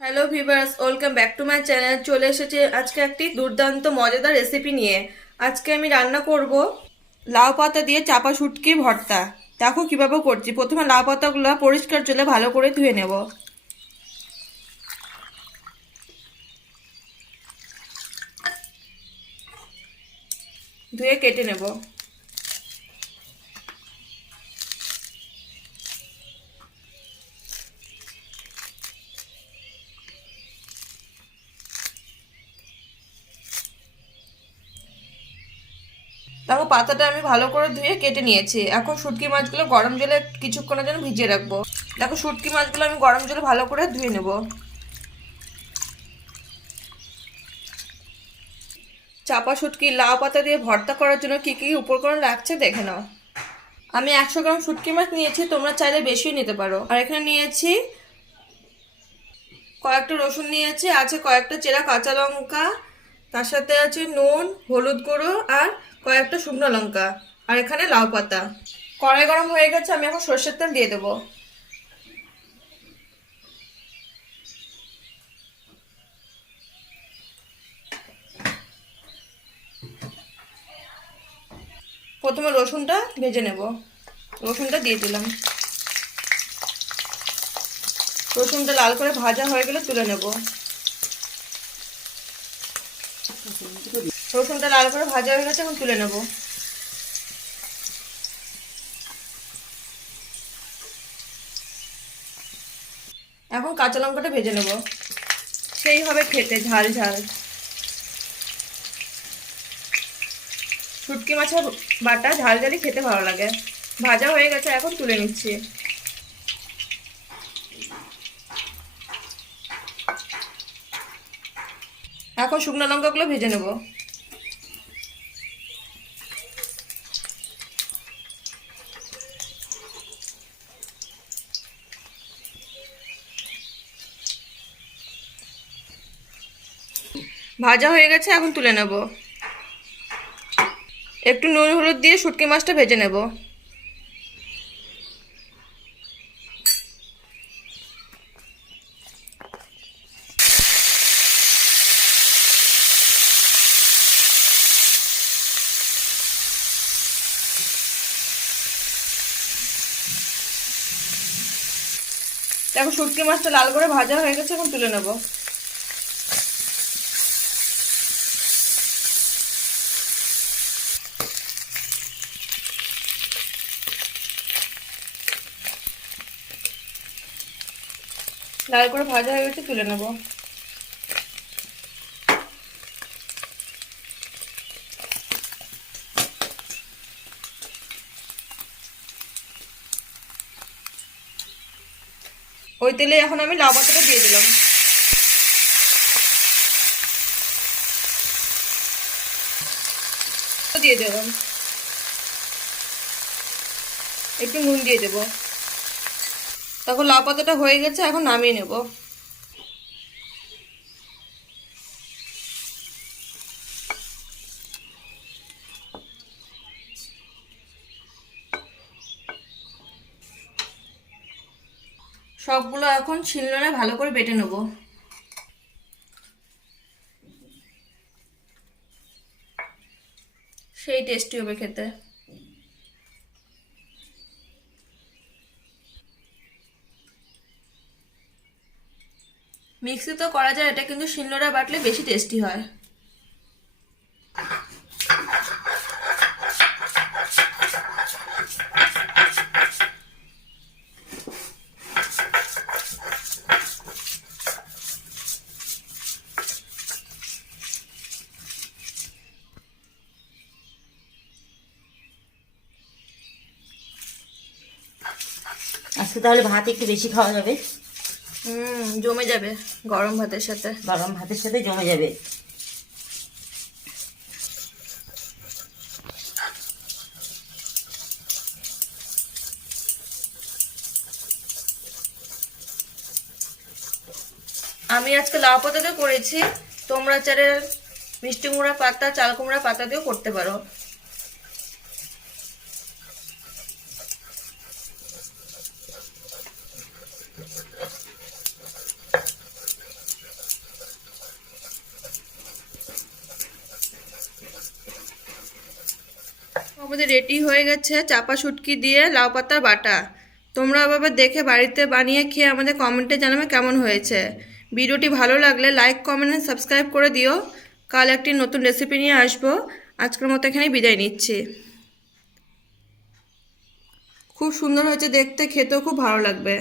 Hello viewers, welcome back to my channel. চলে এসেছে আজকে একটি দুর্দান্ত মজাদার রেসিপি নিয়ে। আজকে আমি রান্না করব লাউ পাতা দিয়ে চাপা শুটকি ভর্তা। দেখো কিভাবে করছি। প্রথমে লাউ পাতাগুলো পরিষ্কার জলে ভালো করে ধুয়ে নেব। ধুয়ে কেটে নেব। দেখো পাতাটা আমি ভালো করে ধুয়ে কেটে নিয়েছি। এখন শুটকি মাছগুলো গরম জলে কিছুক্ষণের জন্য ভিজিয়ে রাখবো। দেখো শুটকি মাছগুলো আমি গরম জলে ভালো করে ধুয়ে নেব। চাপা শুটকি লাউ পাতা দিয়ে ভর্তা করার জন্য কি কি উপকরণ লাগছে দেখে নাও। আমি 100 গ্রাম শুটকি মাছ নিয়েছি, তোমরা চাইলে বেশি নিতে পারো। আর এখানে নিয়েছি কয়েকটা রসুন, নিয়েছি আছে কয়েকটা চেরা কাঁচা লঙ্কা, তার সাথে আছে নুন, হলুদ গুঁড়ো আর কয়েকটা শুকনো লঙ্কা, আর এখানে লাউ পাতা। কড়াই গরম হয়ে গেছে, আমি এখন সরষের তেল দিয়ে দেবো। প্রথমে রসুনটা ভেজে নেব। রসুনটা দিয়ে দিলাম। রসুনটা লাল করে ভাজা হয়ে গেলে তুলে নেব। রসুনটা লাল করে ভাজা হয়ে গেছে, এখন তুলে নেব। এখন কাঁচা লঙ্কাটা ভেজে নেব। সেই হবে খেতে ঝাল ঝাল। শুটকি মাছের বাটা ঝাল ঝালই খেতে ভালো লাগে। ভাজা হয়ে গেছে, এখন তুলে নিচ্ছি। এখন শুকনো লঙ্কাগুলো ভেজে নেব। ভাজা হয়ে গেছে, এখন তুলে নেব। একটু নুন হলুদ দিয়ে শুটকি মাছটা ভেজে নেব। দেখো শুটকি মাছটা লাল করে ভাজা হয়ে গেছে, এখন তুলে নেব। লাল করে ভাজা হয়ে গেছে, তুলে নেব। ওই তেলে এখন আমি লাউ পাতাটা দিয়ে দিলাম। দিয়ে দিলাম। একটু নুন দিয়ে দেবো। তখন লাউ পাতাটা হয়ে গেছে, এখন নামিয়ে নেব। সবগুলো এখন শিলনোড়ায় ভালো করে বেটে নেব। সেই টেস্টি হবে খেতে। মিক্সিতে করা যায়, এটা কিন্তু শিলনোড়ায় বাটলে বেশি টেস্টি হয়। আজকে তাহলে ভাত একটু বেশি খাওয়া যাবে। জমে যাবে গরম ভাতের সাথে। গরম ভাতের সাথে জমে যাবে। আমি আজকে লাউ পাতাতে করেছি, তোমরা চাইলে মিষ্টি কুমড়া পাতা, চাল কুমড়া পাতা দিয়েও করতে পারো। আমাদের রেডি হয়ে গেছে চাপা শুটকি দিয়ে লাউ পাতার বাটা। তোমরা এভাবে দেখে বাড়িতে বানিয়ে খেয়ে আমাদের কমেন্টে জানাবে কেমন হয়েছে। ভিডিওটি ভালো লাগলে লাইক কমেন্ট আর সাবস্ক্রাইব করে দিও। কাল একটি নতুন রেসিপি নিয়ে আসবো। আজকের মতো এখানেই বিদায় নিচ্ছি। খুব সুন্দর হয়েছে দেখতে, খেতেও খুব ভালো লাগবে।